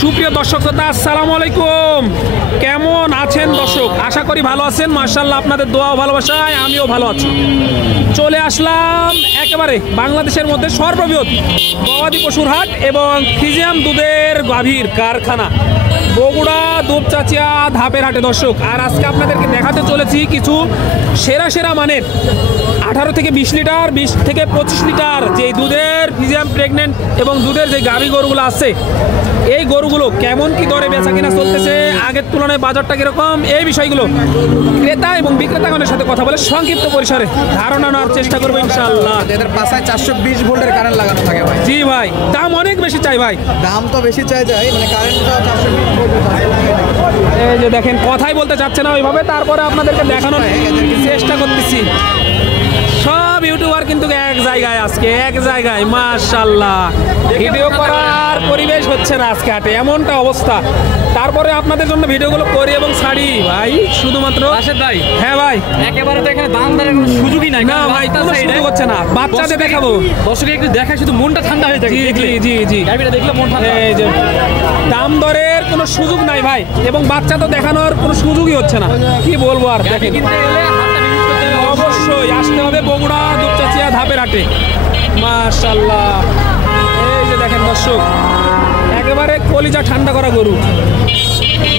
সুপ্রিয় দর্শক শ্রোতা, আসসালামু আলাইকুম। কেমন আছেন দর্শক? আশা করি ভালো আছেন। মাশাআল্লাহ, আপনাদের দোয়া ও ভালোবাসায় আমিও ভালো আছি। চলে আসলাম একেবারে বাংলাদেশের মধ্যে সর্ববৃহৎ গবাদি পশুর হাট এবং ফ্রিজিয়ান দুধের গাভীর কারখানা বগুড়া দুপচাচিয়া ধাপের হাটে দর্শক। আর আজকে আপনাদেরকে দেখাতে চলেছি কিছু সেরা সেরা মানের 18 থেকে 20 লিটার, 20 থেকে 25 লিটার যে দুধের ফ্রিজিয়ান প্রেগনেন্ট এবং দুধের যে গাভী গরুগুলো আছে, এই গরুগুলো কেমন কি দরে বেচা কিনা চলতেছে, আগের তুলনায় বাজারটা কিরকম, এই বিষয়গুলো ক্রেতা এবং বিক্রেতাগণের সাথে কথা বলে সংক্ষিপ্ত পরিসরে ধারণা নেওয়ার চেষ্টা করবো ইনশাআল্লাহ। এদের পাশায় 420 ভোল্টের কারেন্ট লাগানো থাকে ভাই। জি ভাই, দাম অনেক বেশি চাই ভাই। দাম তো বেশি চাই মানে কারেন্টটা 420 ভোল্ট। এই যে দেখেন, কথাই বলতে চাচ্ছে না ওইভাবে, তারপরে আপনাদেরকে দেখানোর চেষ্টা করতেছি। সব ইউটিউবার কিন্তু এক জায়গায়, আজকে এক জায়গায় মাশাআল্লাহ ভিডিও করার পরিবেশ হচ্ছে না আজকে হাটে, এমনটা অবস্থা। তারপরে আপনাদের জন্য ভিডিওগুলো করি এবং ছাড়ি ভাই, শুধুমাত্র রাশেদ ভাই। হ্যাঁ ভাই, একেবারে তো এখানে দাম দরের কোনো সুযোগই নাই না ভাই, কোনো সুযোগ হচ্ছে না। বাচ্চাদের দেখাবো, দর্শকে একটু দেখায়, শুধু মনটা ঠান্ডা হয়ে যায়। জি জি, গাড়িটা দেখলে মন ঠান্ডা। এই যে দাম দরের কোনো সুযোগ নাই ভাই, এবং বাচ্চা তো দেখানোর কোনো সুযোগই হচ্ছে না। কি বলবো আর, দেখেন কিনতে গেলে হাতটা ভিজিট করতে হবে। অবশ্যই আসতে হবে বগুড়া দুপচাচিয়া ধাপের হাটে। মাশাআল্লাহ, এই যে দেখেন দর্শক, একেবারে কলিজা ঠান্ডা করা গরু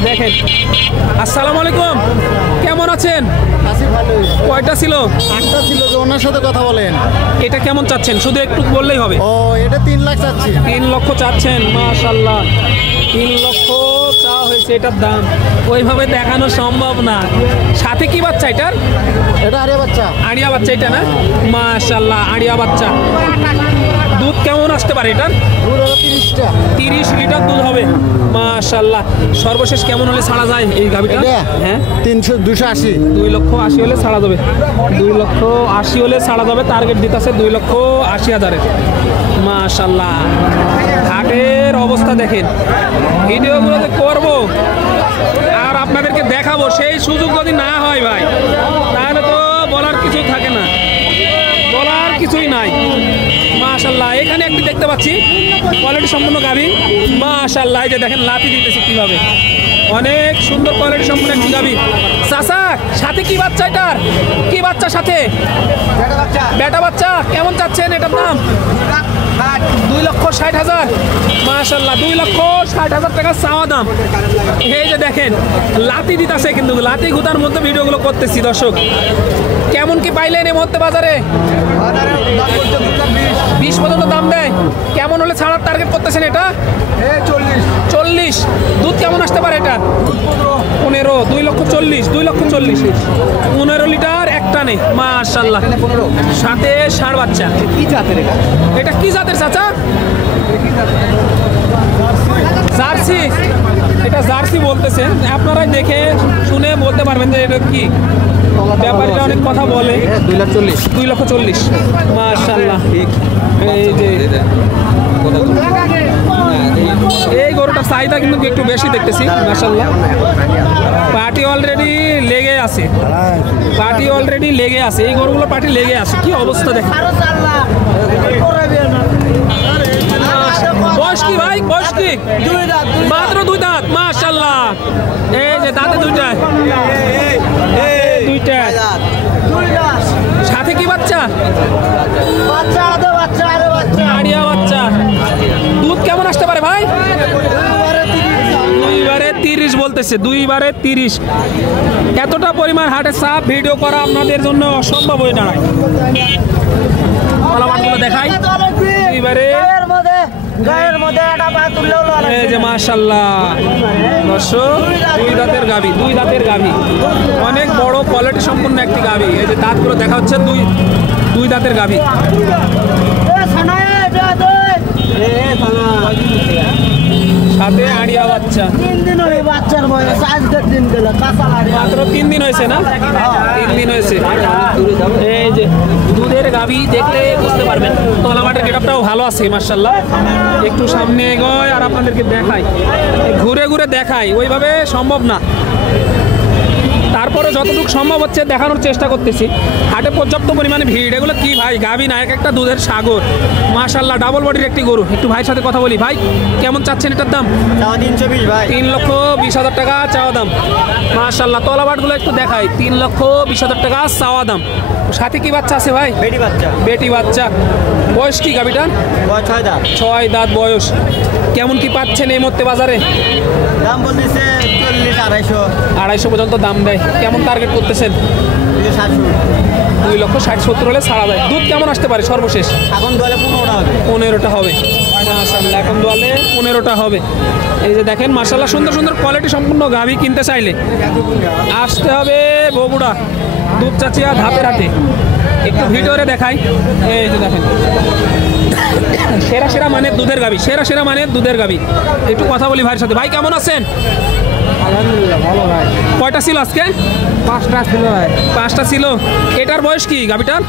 দেখেন। আসসালামু আলাইকুম, কেমন আছেন? আছি ভালো। কয়টা ছিল? 8টা ছিল। যে ওনার সাথে কথা বলেন। এটা কেমন চাচ্ছেন? শুধু একটু বললেই হবে। ও, এটা 3 লাখ চাচ্ছি। 3 লক্ষ চাচ্ছেন? মাশাআল্লাহ, 3 লক্ষ চা হয়েছে। এটার দাম ওইভাবে দেখানো সম্ভব না। সাথে কি বাচ্চা এটার? এটা আরিয়া বাচ্চা। আড়িয়া বাচ্চা এটা না? মাশাআল্লাহ, আড়িয়া বাচ্চা। দুধ কেমন আসতে পারে এটার? 30 লিটার দুধ হবে। মাশাআল্লাহ, সর্বশেষ কেমন হলে ছাড়া যায় এই গাভীটা? হ্যাঁ, 280। 2,80,000 হলে ছাড়া যাবে। 2,80,000 হলে ছাড়া যাবে। টার্গেট দিতেছে 2,80,000। মাশাআল্লাহ, হাটের অবস্থা দেখেন। ভিডিওগুলো যে করবো আর আপনাদেরকে দেখাবো, সেই সুযোগ যদি না হয় ভাই, তাহলে তো বলার কিছু থাকে না, বলার কিছুই নাই। মাশাআল্লাহ, এখানে একটি দেখতে পাচ্ছি কোয়ালিটি সম্পূর্ণ গাভী। মাশাআল্লাহ, এই যে দেখেন লাথি দিতেছে কিভাবে, অনেক সুন্দর কোয়ালিটি সম্পূর্ণ একটি গাভী। চাচা, সাথে কি বাচ্চা এটার? কি বাচ্চা সাথে? বেটা বাচ্চা। কেমন চাচ্ছেন এটার দাম? 2,60,000। মাশাআল্লাহ, 2,60,000 টাকা চাওয়া দাম। এই যে দেখেন লাথি দিতেছে, কিন্তু লাথি গুতার মধ্যে ভিডিওগুলো করতেছি দর্শক। কেমন কি পাইলেন এই মুহূর্তে বাজারে? 20 পর্যন্ত দাম দেয়। কেমন হলে ছাড়ার টার্গেট করতেছেন এটা? 40। দুধ কেমন আসতে পারে এটা? 15। 2,40,000, 2,40,000, 15 লিটার একটা নেই। মাশাআল্লাহ, সাথে ষাঁড় বাচ্চা। কি জাতের এটা? এটা কি জাতের চাচা? জার্সি। এটা জার্সি বলতেছেন, আপনারাই দেখে শুনে বলতে পারবেন যে এটা কি। ব্যাপারীরা অনেক কথা বলে। 2,40,000। মাশাআল্লাহ, এই যে এই গরুটার চাহিদা কিন্তু একটু বেশি দেখতেছি। মাশাআল্লাহ, পার্টি অলরেডি লেগে আছে, পার্টি অলরেডি লেগে আছে। এই গরুগুলো পার্টি লেগে আছে, কি অবস্থা দেখেন। বয়স কি ভাই? বয়স কি? মাত্র 2 দাঁত। মাশাআল্লাহ, এই যে দাঁতে দুইটা। সাথে কি বাচ্চা? আড়িয়া বাচ্চা। দুধ কেমন আসতে পারে ভাই? 2/30 বলতেছে। 2/30। এতটা পরিমাণ হাটে সাপ ভিডিও করা আপনাদের জন্য অসম্ভব হয়ে দাঁড়ায়। মালামালগুলো দেখাই। এই যে মাশাআল্লাহ দর্শক, 2 দাঁতের গাভী, 2 দাঁতের গাভী, অনেক বড় কোয়ালিটি সম্পন্ন একটি গাভী। এই যে দাঁতগুলো দেখা হচ্ছে, 2 দাঁতের গাভী। সাথে আড়িয়া বাচ্চা। 3 দিন হয়ে বাচ্চার বয়স, আজকের দিন গেল মাত্র 3 দিন হয়েছে না? 3 দিন হয়েছে। এই যে দুধের গাভী দেখলে বুঝতে পারবেন। তলাবাটের গেটআপটাও ভালো আছে মাশাআল্লাহ। একটু সামনে এগোয় আর আপনাদেরকে দেখাই, ঘুরে ঘুরে দেখাই, ওইভাবে সম্ভব না। তারপরে যতটুকু সম্ভব হচ্ছে দেখানোর চেষ্টা করতেছি। হাটে পর্যাপ্ত পরিমাণে ভিড়। এগুলো কি ভাই? গাভী না, এক একটা দুধের সাগর। মাশাল্লাহ, ডাবল বডির একটি গরু। একটু ভাইয়ের সাথে কথা বলি। ভাই কেমন চাচ্ছেন এটার দাম? 320 ভাই। 3,20,000 টাকা চাওয়া দাম। মাশাল্লাহ, তলাবাটগুলো একটু দেখাই। 3,20,000 টাকা চাওয়া দাম। সাথে কি বাচ্চা আছে ভাই? বেটি বাচ্চা। বেটি বাচ্চা। বয়স কি গাভীটার? 6 দাঁত। 6 দাঁত বয়স। কেমন কি পাচ্ছেন এই মুহূর্তে বাজারে? দাম বলতেছে 40, 250। 250 পর্যন্ত দাম দেয়। কেমন টার্গেট করতেছেন? 260। 2,60,70 হলে ছাড়া যায়। দুধ কেমন আসতে পারে সর্বশেষ? এখন দলে 15টা হবে। 15টা হবে। মাশাআল্লাহ, এখন দোয়ালে 15টা হবে। এই যে দেখেন, মাশাআল্লাহ, সুন্দর সুন্দর কোয়ালিটি সম্পূর্ণ গাভী কিনতে চাইলে আসতে হবে বগুড়া দুপচাচিয়া ধাপের হাটে। একটু ভিডিওরে দেখাই। এই যে দেখেন, সেরা সেরা মানের দুধের গাভী, সেরা সেরা মানের দুধের গাভী। একটু কথা বলি ভাইয়ের সাথে। ভাই কেমন আছেন? আলহামদুলিল্লাহ ভালো ভাই। কয়টা ছিল আজকে? 5টা ছিল ভাই। 5টা ছিল। এটার বয়স কি গাভীটার?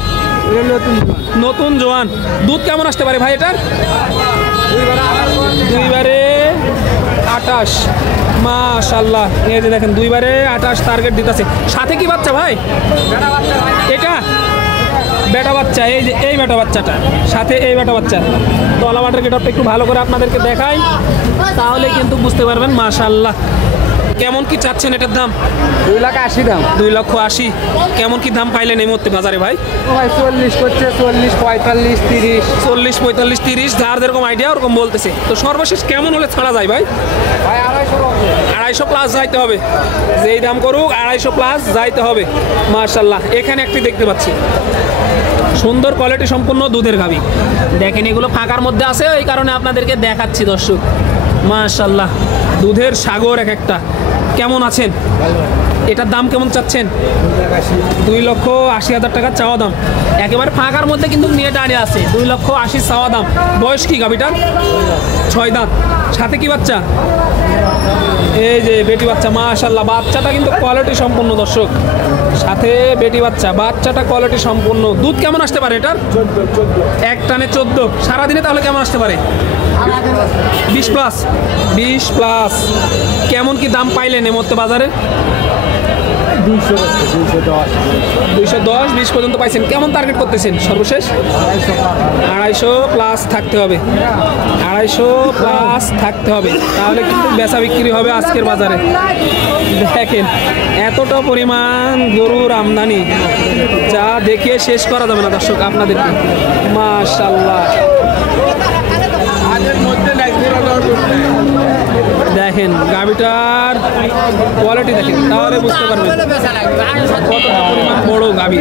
নতুন জোয়ান। দুধ কেমন আসতে পারে ভাই এটার? 2বারে 28। মাশাআল্লাহ, এই যে দেখেন 2বারে 28 টার্গেট দিতেছে। সাথে কি বাচ্চা ভাই? এটা বেটা বাচ্চা। এই যে এই বেটা বাচ্চাটা, সাথে এই বেটা বাচ্চা। তলাবাটের গেটআপটা একটু ভালো করে আপনাদেরকে দেখাই, তাহলে কিন্তু বুঝতে পারবেন। মাশাআল্লাহ, কেমন কি চাচ্ছেন এটার দাম? 2,80,000 দাম। 2,80,000। কেমন কি দাম পাইলেন এই মুহূর্তে বাজারে ভাই? ভাই 40 করছে, 40, 45, 30। 40, 45, 30, যার যেরকম আইডিয়া ওরকম বলতেছে। তো সর্বশেষ কেমন হলে ছাড়া যায় ভাই? ভাই 250 প্লাস যাইতে হবে। যেই দাম করুক 250 প্লাস যাইতে হবে। মাশাআল্লাহ, এখানে একটি দেখতে পাচ্ছি সুন্দর কোয়ালিটি সম্পূর্ণ দুধের গাভী। দেখেন, এগুলো ফাঁকার মধ্যে আছে, এই কারণে আপনাদেরকে দেখাচ্ছি দর্শক। মাশাআল্লাহ, দুধের সাগর এক একটা। কেমন আছেন? এটার দাম কেমন চাচ্ছেন? 2,80,000 টাকা চাওয়া দাম। একেবারে ফাঁকার মধ্যে কিন্তু নিয়ে দাঁড়িয়ে আছে। 2,80,000 চাওয়া দাম। বয়স কি গাভীটার? 6 দাঁত। সাথে কি বাচ্চা? এই যে বেটি বাচ্চা। মাশাআল্লাহ, বাচ্চাটা কিন্তু কোয়ালিটি সম্পূর্ণ দর্শক। সাথে বেটি বাচ্চা, বাচ্চাটা কোয়ালিটি সম্পূর্ণ। দুধ কেমন আসতে পারে এটার? 14। এক টানে 14। সারাদিনে তাহলে কেমন আসতে পারে? 20 প্লাস। 20 প্লাস। কেমন কি দাম পাইলেন এই মুহূর্তে বাজারে? 210, 20 পর্যন্ত পাইছেন। কেমন টার্গেট করতেছেন সর্বশেষ? 250 প্লাস থাকতে হবে। 250 প্লাস থাকতে হবে, তাহলে কিন্তু বেচা বিক্রি হবে আজকের বাজারে। দেখেন, এতটা পরিমাণ গরুর আমদানি, যা দেখে শেষ করা যাবে না দর্শক আপনাদেরকে। মাশাআল্লাহ, দেখেন গাভীটার কোয়ালিটি দেখেন, তাহলে বুঝতে পারবেন কতটা পরিমাণ বড় গাভী।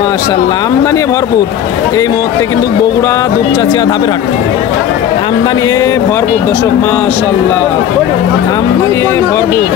মাশাআল্লাহ, আমদানি ভরপুর। এই মুহূর্তে কিন্তু বগুড়া দুপচাচিয়া ধাপের হাট আমদানি ভরপুর দর্শক। মাশাআল্লাহ, আমদানি ভরপুর।